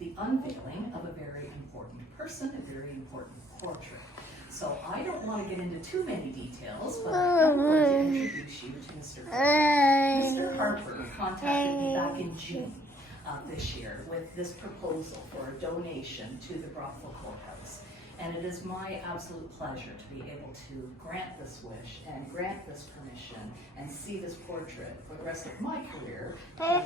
the unveiling of a very important person, a very important portrait. So I don't want to get into too many details, but I am going to introduce you to Mr. Harper. Mr. Harper contacted me back in June this year with this proposal for a donation to the Brockville Courthouse. And it is my absolute pleasure to be able to grant this wish and grant this permission and see this portrait for the rest of my career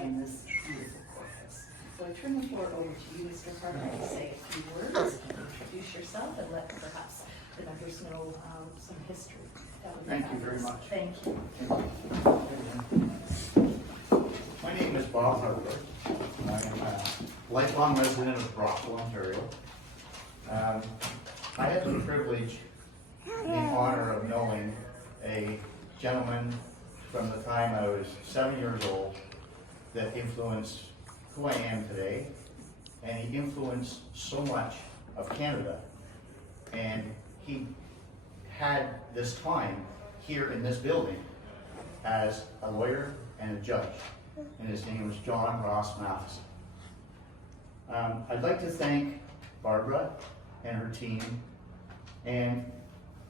in this beautiful courthouse. So I turn the floor over to you, Mr. Harper, to say a few words and introduce yourself and let perhaps the members know some history. Thank you very much. Thank you. My name is Bob Harper. I am a lifelong resident of Brockville, Ontario. I had the privilege and the honor of knowing a gentleman from the time I was 7 years old that influenced who I am today, and he influenced so much of Canada. And he had this time here in this building as a lawyer and a judge, and his name was John Ross Matheson. I'd like to thank Barbara and her team and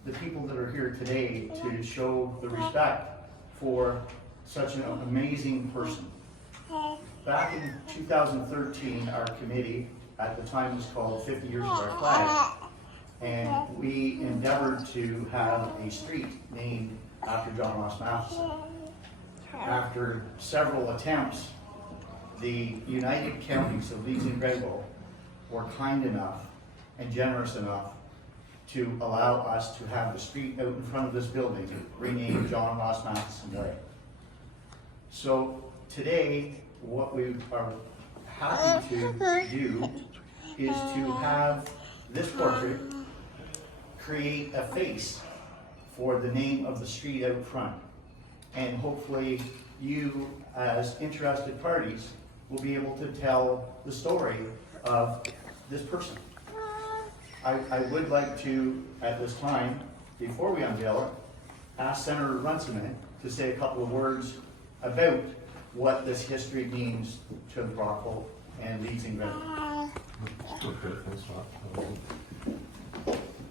the people that are here today to show the respect for such an amazing person. Back in 2013, our committee at the time was called 50 Years of Our Flag, and we endeavored to have a street named after John Ross Matheson. After several attempts, the United Counties of Leeds and Brockville were kind enough and generous enough to allow us to have the street out in front of this building renamed John Ross Matheson Way. So today, what we are happy to do is to have this portrait create a face for the name of the street out front. And hopefully you, as interested parties, will be able to tell the story of this person. I would like to, at this time, before we unveil it, ask Senator Runciman to say a couple of words about what this history means to Brockville and Leeds and Brockville. Okay, thanks, Bob.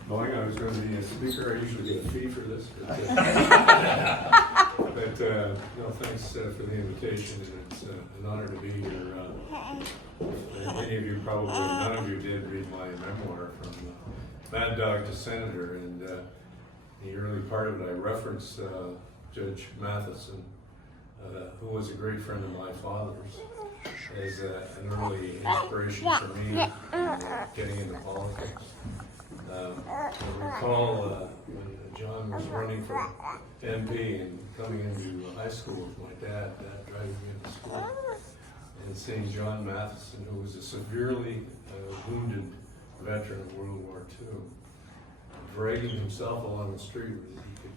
Knowing I was going to be a speaker, I usually get a fee for this, but no, thanks for the invitation, and it's an honor to be here. Many of you probably, none of you did read my memoir from Mad Dog to Senator, and the early part of it I referenced Judge Matheson, who was a great friend of my father's, as an early inspiration for me in getting into politics. I recall when John was running for MP and coming into high school with my dad driving me into school, and seeing John Matheson, who was a severely wounded veteran of World War II, dragging himself along the street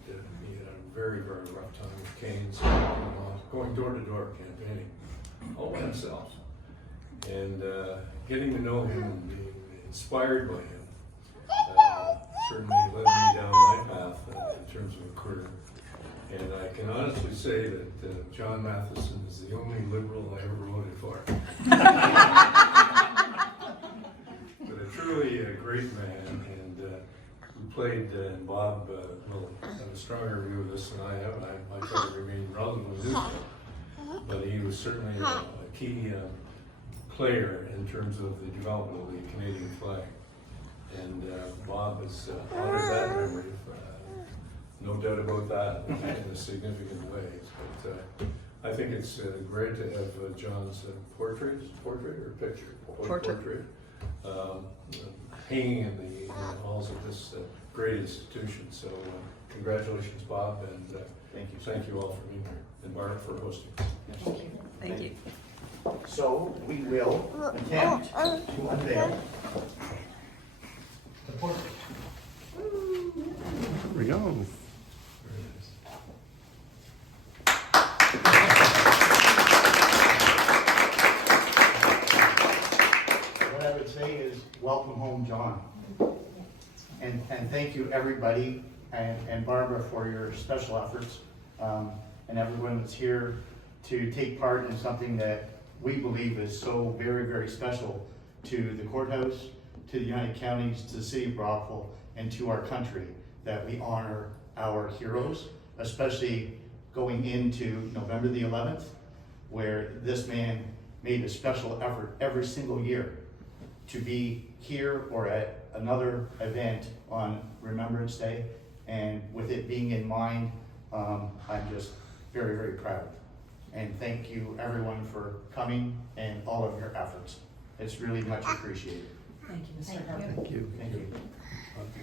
where he had a very, very rough time with canes, going door to door campaigning, all by himself. And getting to know him and being inspired by him certainly led me down my path in terms of a career. And I can honestly say that John Matheson is the only Liberal I ever voted for. But a truly great man, and we played, and Bob will have a stronger view of this than I have, and I try to remain relatively neutral. But he was certainly a key player in terms of the development of the Canadian flag. And Bob has honored that memory, no doubt about that, in a significant way. But I think it's great to have John's portrait or picture? Portrait. Hanging in the halls of this great institution. So congratulations, Bob, and thank you all for being here, and Barbara for hosting. Thank you. Thank you. So we will attempt to unveil the portrait. Here we go. What I would say is, welcome home, John. And thank you, everybody, and Barbara for your special efforts, and everyone that's here to take part in something that we believe is so very, very special to the courthouse, to the United Counties, to the city of Brockville, and to our country, that we honor our heroes, especially going into November the 11th, where this man made a special effort every single year to be here or at another event on Remembrance Day. And with it being in mind, I'm just very, very proud. And thank you everyone for coming and all of your efforts. It's really much appreciated. Thank you, Mr. Thank you. Harper. Thank you. Thank you.